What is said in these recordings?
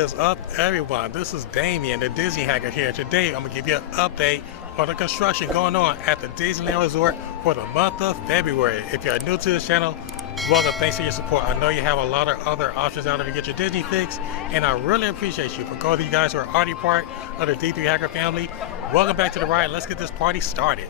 is up, everyone? This is Damien, the Disney Hacker here. Today I'm going to give you an update on the construction going on at the Disneyland Resort for the month of February. If you're new to this channel, welcome. Thanks for your support. I know you have a lot of other options out there to get your Disney fix, and I really appreciate you. For those of you guys who are already part of the D3 Hacker family, welcome back to the ride. Let's get this party started.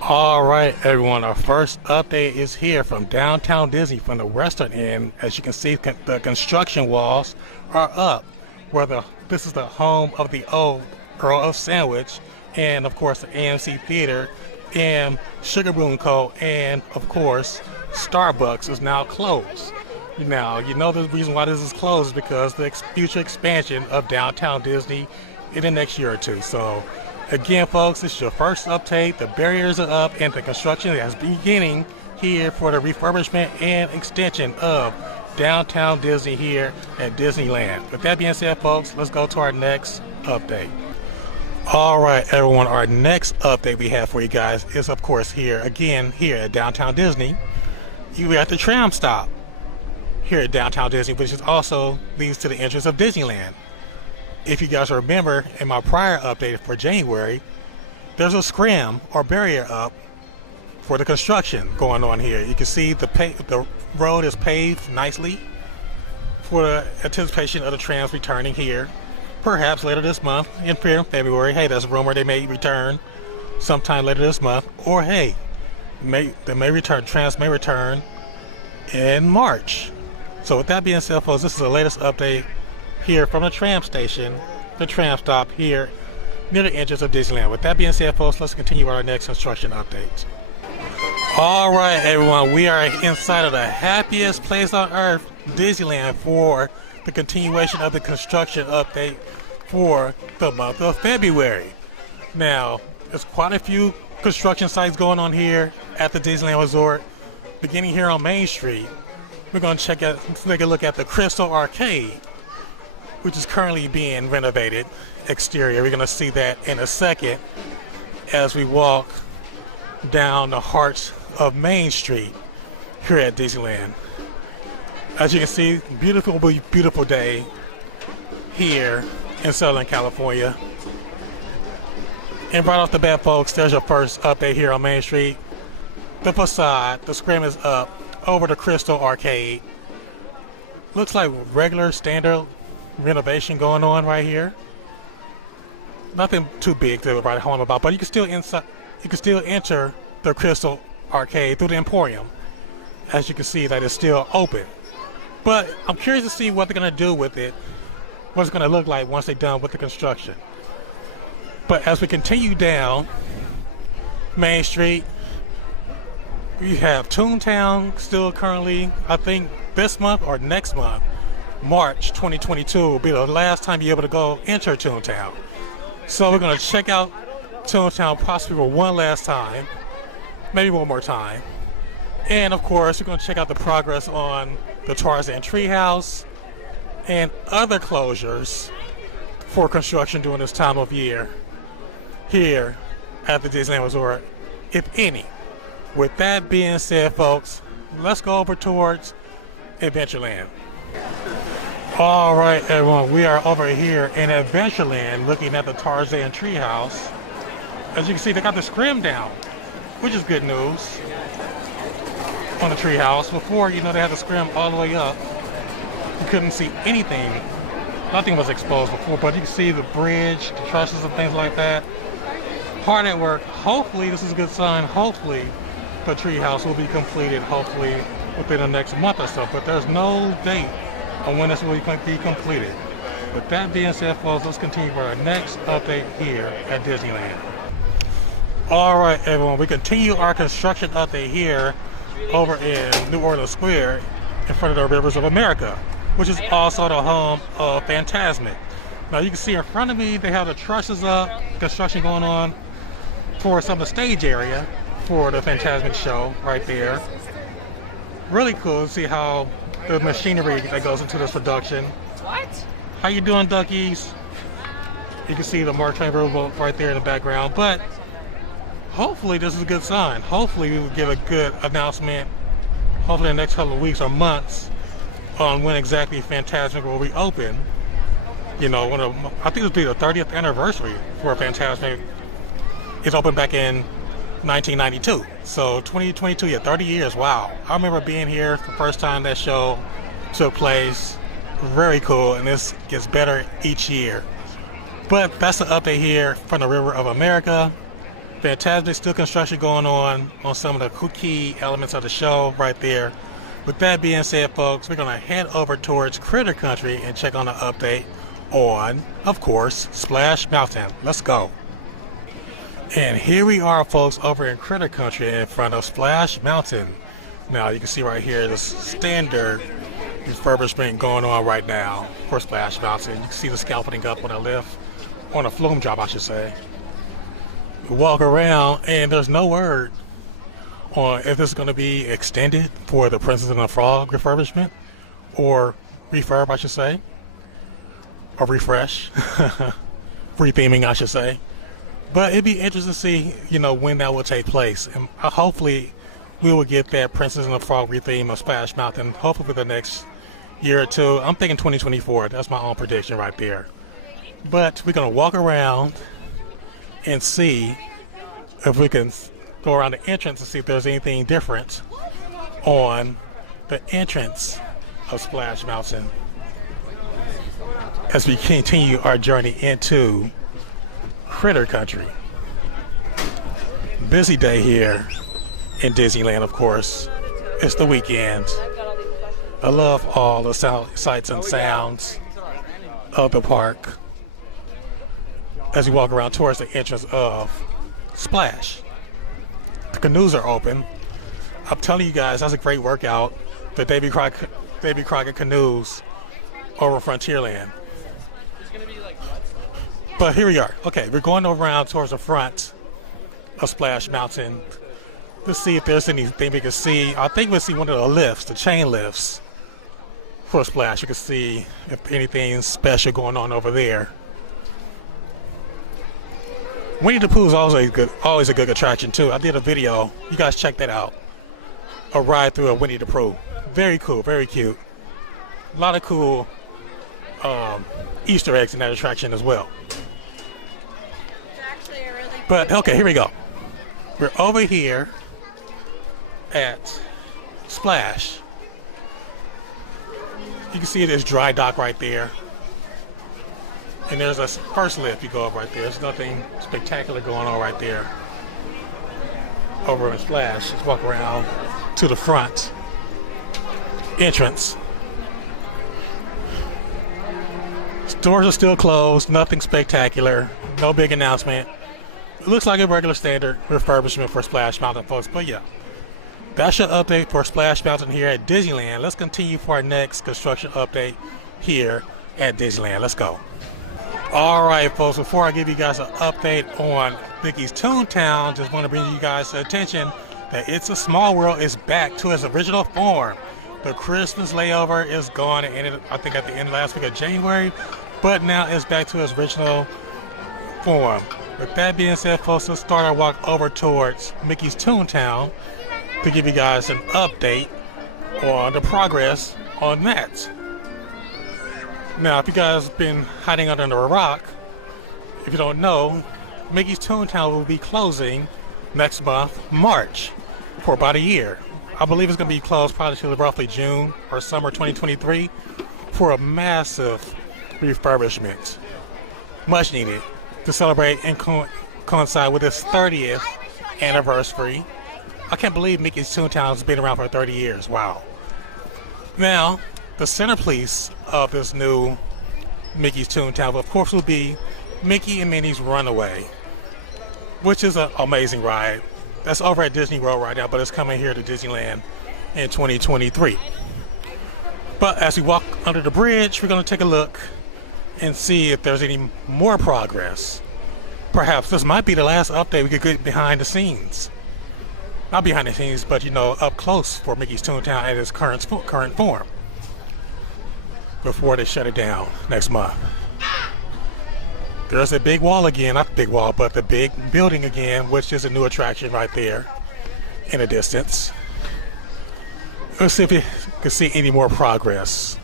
Alright everyone, our first update is here from downtown Disney from the western end. As you can see, the construction walls are up where this is the home of the old Earl of Sandwich, and of course the AMC Theater and Sugar Boom Co. and of course Starbucks is now closed. Now you know the reason why this is closed is because the future expansion of downtown Disney in the next year or two. So again, folks, this is your first update. The barriers are up and the construction is beginning here for the refurbishment and extension of downtown Disney here at Disneyland. With that being said, folks, let's go to our next update. Alright everyone, our next update we have for you guys is of course here at downtown Disney. You're at the tram stop here at downtown Disney, which is also leads to the entrance of Disneyland. If you guys remember in my prior update for January, there's a scrim or barrier up for the construction going on here. You can see the road is paved nicely for the anticipation of the trams returning here, perhaps later this month in February. Hey, there's a rumor they may return sometime later this month, or hey, trams may return in March. So with that being said, folks, this is the latest update here from the tram station, the tram stop here near the entrance of Disneyland. With that being said, folks, let's continue with our next construction updates. Alright everyone, we are inside of the happiest place on earth, Disneyland, for the continuation of the construction update for the month of February. Now, there's quite a few construction sites going on here at the Disneyland Resort. Beginning here on Main Street, we're going to take a look at the Crystal Arcade, which is currently being renovated exterior. We're going to see that in a second as we walk down the heart of Main Street here at Disneyland. As you can see, beautiful day here in Southern California. And right off the bat, folks, there's your first update here on Main Street. The facade, the scrim is up over the Crystal Arcade. Looks like regular standard renovation going on right here. Nothing too big to write home about, but you can still enter the Crystal Arcade through the Emporium. As you can see, that is still open. But I'm curious to see what they're going to do with it, what it's going to look like once they're done with the construction. But as we continue down Main Street, we have Toontown still currently, I think this month or next month, March 2022 will be the last time you're able to go enter Toontown. So we're going to check out Toontown possibly for one last time, maybe one more time. And of course, we're going to check out the progress on the Tarzan Treehouse and other closures for construction during this time of year here at the Disneyland Resort, if any. With that being said, folks, let's go over towards Adventureland. Alright everyone, we are over here in Adventureland looking at the Tarzan Treehouse. As you can see, they got the scrim down, which is good news on the treehouse. Before, you know, they had the scrim all the way up. You couldn't see anything. Nothing was exposed before, but you can see the bridge, the trusses and things like that. Hard at work. Hopefully, this is a good sign. Hopefully, the treehouse will be completed, hopefully, within the next month or so. But there's no date on when this will be completed. With that being said, folks, let's continue with our next update here at Disneyland. Alright everyone, we continue our construction update here over in New Orleans Square in front of the Rivers of America, which is also the home of Fantasmic. Now you can see in front of me they have the trusses up, construction going on for some of the stage area for the Fantasmic show right there. Really cool to see how the machinery that goes into this production. What? How you doing, duckies? You can see the Mark Twain Riverboat right there in the background, but hopefully this is a good sign. Hopefully we will get a good announcement, hopefully in the next couple of weeks or months, on when exactly Fantasmic will reopen You know, I think it'll be the 30th anniversary for Fantasmic. It's opened back in 1992. So 2022, yeah, 30 years. Wow. I remember being here the first time that show took place. Very cool, and this gets better each year. But that's the update here from the River of America. Fantastic, still construction going on some of the key elements of the show right there. With that being said, folks, we're going to head over towards Critter Country and check on the update on, of course, Splash Mountain. Let's go. And here we are, folks, over in Critter Country in front of Splash Mountain. Now, you can see right here the standard refurbishment going on right now for Splash Mountain. You can see the scaffolding up on the lift, on a flume job, I should say. We walk around, and there's no word on if this is going to be extended for the Princess and the Frog refurbishment, or refurb, I should say, or refresh, retheming, I should say. But it'd be interesting to see, you know, when that will take place, and hopefully we will get that Princess and the Frog retheme of Splash Mountain, hopefully for the next year or two. I'm thinking 2024. That's my own prediction right there. But we're going to walk around and see if we can go around the entrance and see if there's anything different on the entrance of Splash Mountain as we continue our journey into Critter Country. Busy day here in Disneyland, of course. It's the weekend. I love all the sights and sounds of the park as we walk around towards the entrance of Splash. The canoes are open. I'm telling you guys, that's a great workout. The Davy Crockett canoes over Frontierland. But here we are. Okay, we're going around towards the front of Splash Mountain to see if there's anything we can see. I think we'll see one of the lifts, the chain lifts for Splash. You can see if anything special going on over there. Winnie the Pooh is always a good attraction too. I did a video. You guys check that out. A ride through a Winnie the Pooh. Very cool, very cute. A lot of cool Easter eggs in that attraction as well. But okay, here we go. We're over here at Splash. You can see there's dry dock right there. And there's a first lift you go up right there. There's nothing spectacular going on right there. Over in Splash. Let's walk around to the front entrance. Stores are still closed. Nothing spectacular. No big announcement. It looks like a regular standard refurbishment for Splash Mountain, folks. But yeah, that's your update for Splash Mountain here at Disneyland. Let's continue for our next construction update here at Disneyland. Let's go. All right, folks, before I give you guys an update on Mickey's Toontown, just want to bring you guys attention that It's a Small World is back to its original form. The Christmas layover is gone. It ended, I think, at the end last week of January, but now it's back to its original form. With that being said, folks, let's start our walk over towards Mickey's Toontown to give you guys an update on the progress on that. Now, if you guys have been hiding under a rock, if you don't know, Mickey's Toontown will be closing next month, March, for about a year. I believe it's going to be closed probably till roughly June or summer 2023 for a massive refurbishment. Much needed to celebrate and coincide with its 30th anniversary. I can't believe Mickey's Toontown has been around for 30 years. Wow. Now, the centerpiece of this new Mickey's Toontown, of course, will be Mickey and Minnie's Runaway, which is an amazing ride. That's over at Disney World right now, but it's coming here to Disneyland in 2023. But as we walk under the bridge, we're going to take a look and see if there's any more progress. Perhaps this might be the last update we could get behind the scenes. Not behind the scenes, but, you know, up close for Mickey's Toontown at its current form before they shut it down next month. There's a big wall again, not the big wall, but the big building again, which is a new attraction right there in the distance. Let's see if you can see any more progress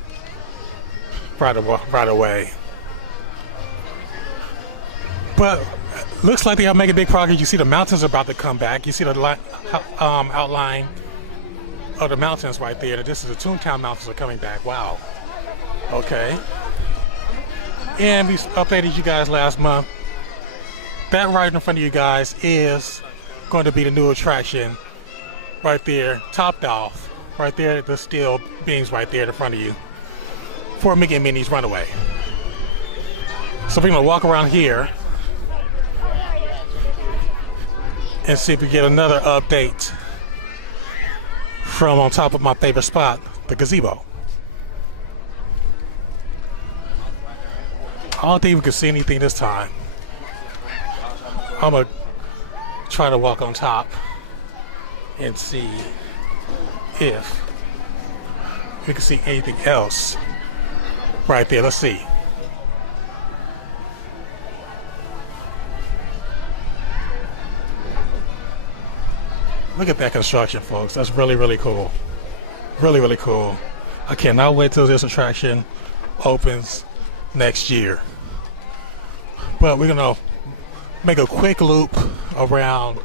right away. But looks like they are making big progress. You see the mountains are about to come back. You see the outline of the mountains right there. This is the Toontown Mountains are coming back. Wow. Okay. And we updated you guys last month. That right in front of you guys is going to be the new attraction right there, topped off. Right there, the steel beams right there in front of you for Mickey and Minnie's Runaway. So we're going to walk around here and see if we get another update from on top of my favorite spot, the gazebo. I don't think we can see anything this time. I'm gonna try to walk on top and see if we can see anything else right there. Let's see. Look at that construction, folks. That's really, really cool. Really, really cool. I cannot wait till this attraction opens next year. But we're gonna make a quick loop around.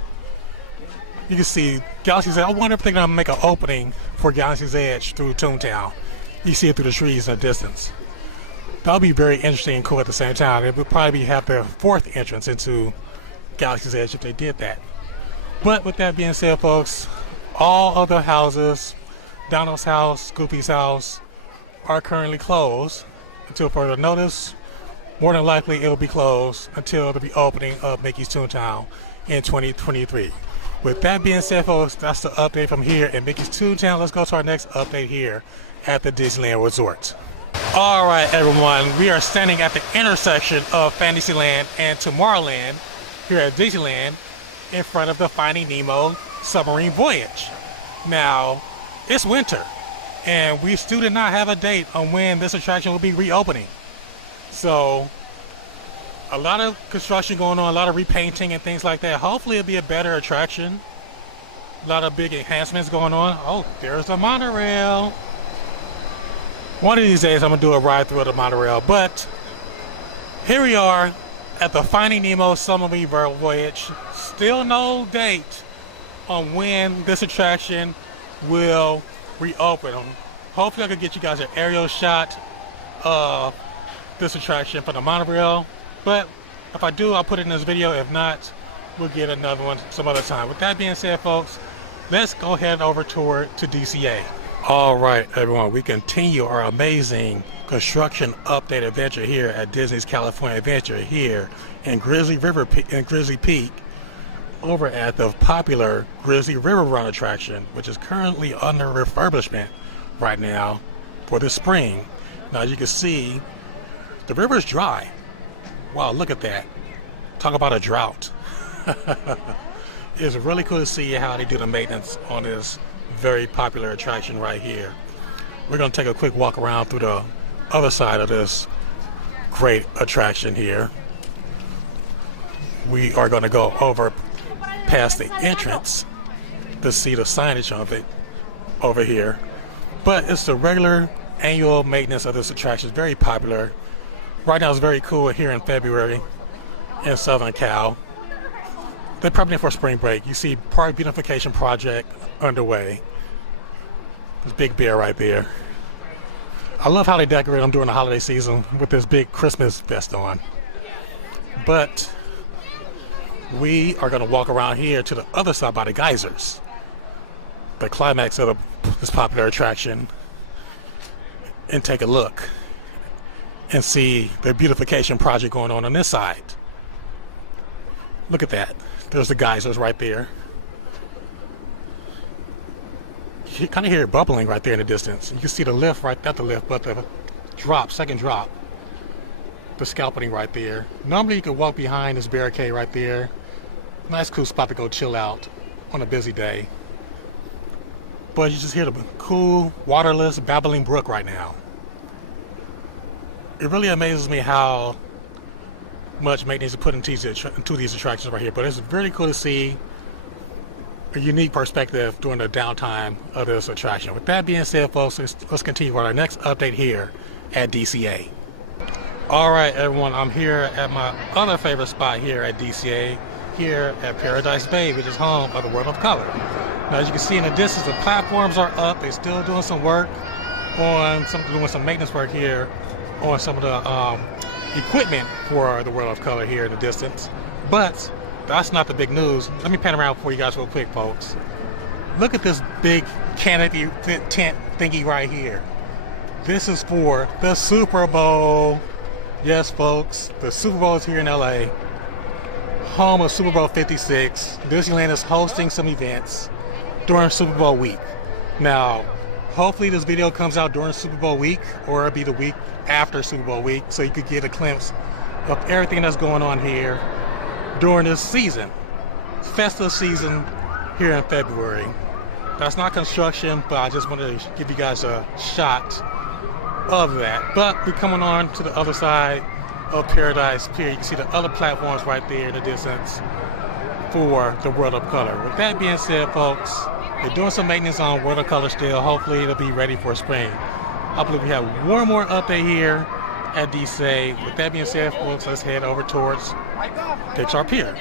You can see Galaxy's Edge. I wonder if they're gonna make an opening for Galaxy's Edge through Toontown. You see it through the trees in the distance. That'll be very interesting and cool at the same time. It would probably have their fourth entrance into Galaxy's Edge if they did that. But with that being said, folks, all other houses, Donald's house, Goofy's house, are currently closed until further notice. More than likely, it'll be closed until the reopening of Mickey's Toontown in 2023. With that being said, folks, that's the update from here in Mickey's Toontown. Let's go to our next update here at the Disneyland Resort. All right, everyone, we are standing at the intersection of Fantasyland and Tomorrowland here at Disneyland in front of the Finding Nemo submarine voyage. Now, it's winter, and we still did not have a date on when this attraction will be reopening. So, a lot of construction going on, a lot of repainting and things like that. Hopefully it'll be a better attraction. A lot of big enhancements going on. Oh, there's the monorail. One of these days I'm gonna do a ride through the monorail, but here we are at the Finding Nemo submarine voyage. Still no date on when this attraction will reopen. Hopefully I can get you guys an aerial shot of this attraction from the monorail, but if I do, I'll put it in this video. If not, we'll get another one some other time. With that being said, folks, let's go head over to DCA. All right, everyone, we continue our amazing construction update adventure here at Disney's California Adventure here in Grizzly Peak over at the popular Grizzly River Run attraction, which is currently under refurbishment right now for the spring. Now, you can see the river is dry. Wow, look at that. Talk about a drought. It's really cool to see how they do the maintenance on this very popular attraction right here. We're going to take a quick walk around through the other side of this great attraction here. We are going to go over past the entrance to see the signage of it over here. But it's the regular annual maintenance of this attraction. It's very popular. Right now it's very cool here in February in Southern Cal. They're prepping for spring break. You see park beautification project underway. This big bear right there. I love how they decorate them during the holiday season with this big Christmas vest on. But we are going to walk around here to the other side by the geysers, the climax of this popular attraction, and take a look and see the beautification project going on this side. Look at that. There's the geysers right there. You kind of hear it bubbling right there in the distance. You can see the lift right at the lift, but the drop, second drop, the scalping right there. Normally you could walk behind this barricade right there. Nice cool spot to go chill out on a busy day. But you just hear the cool, waterless, babbling brook right now. It really amazes me how much maintenance is put into these attractions right here. But it's really cool to see a unique perspective during the downtime of this attraction. With that being said, folks, let's continue with our next update here at DCA. Alright everyone, I'm here at my other favorite spot here at DCA, here at Paradise Bay, which is home of the World of Color. Now as you can see in the distance, the platforms are up. They're still doing some work on doing some maintenance work here on some of the equipment for the World of Color here in the distance. But that's not the big news. Let me pan around for you guys real quick, folks. Look at this big canopy tent thingy right here. This is for the Super Bowl. Yes, folks, the Super Bowl is here in LA, home of Super Bowl 56. Disneyland is hosting some events during Super Bowl week. Now, hopefully this video comes out during Super Bowl week, or it'll be the week after Super Bowl week, so you could get a glimpse of everything that's going on here during this season, festive season here in February. That's not construction, but I just wanted to give you guys a shot of that. But we're coming on to the other side of Paradise Pier. You can see the other platforms right there in the distance for the World of Color. With that being said, folks, they're doing some maintenance on World of Color still. Hopefully it'll be ready for spring. I believe we have one more update here at DCA. With that being said, folks, let's head over towards Pixar Pier.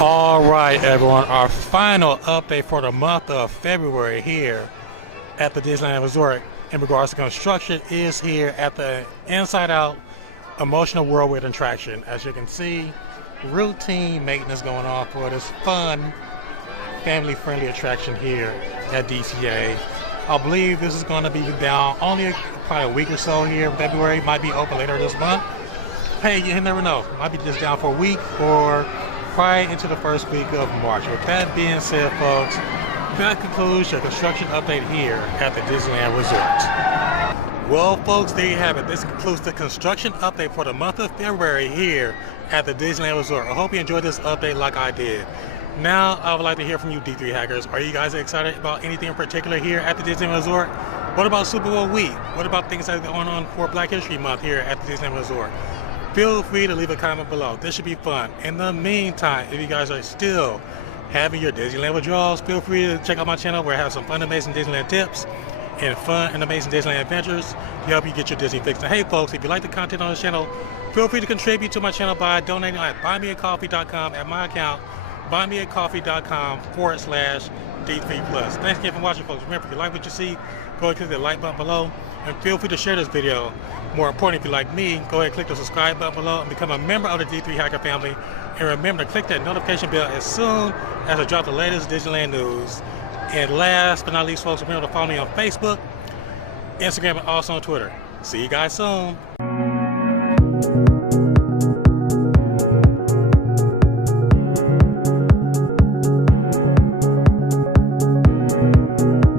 Alright everyone, our final update for the month of February here at the Disneyland Resort in regards to construction is here at the Inside Out Emotional Whirlwind attraction. As you can see, routine maintenance going on for this fun, family-friendly attraction here at DCA. I believe this is going to be down only probably a week or so here in February. Might be open later this month. Hey, you never know. Might be just down for a week or probably into the first week of March. With that being said, folks, that concludes your construction update here at the Disneyland Resort. Well, folks, there you have it. This concludes the construction update for the month of February here at the Disneyland Resort. I hope you enjoyed this update like I did. Now, I would like to hear from you D3 hackers. Are you guys excited about anything in particular here at the Disneyland Resort? What about Super Bowl week? What about things that are going on for Black History Month here at the Disneyland Resort? Feel free to leave a comment below. This should be fun. In the meantime, if you guys are still having your Disneyland withdrawals, feel free to check out my channel where I have some fun, amazing Disneyland tips and fun and amazing Disneyland adventures to help you get your Disney fix. And hey folks, if you like the content on the channel, feel free to contribute to my channel by donating at buymeacoffee.com at my account, buymeacoffee.com/D3plus. Thanks again for watching, folks. Remember, if you like what you see, go ahead and click the like button below and feel free to share this video. More important, if you like me, go ahead and click the subscribe button below and become a member of the D3 Hacker family. And remember to click that notification bell as soon as I drop the latest Disneyland news. And last but not least, folks, remember to follow me on Facebook, Instagram, and also on Twitter. See you guys soon.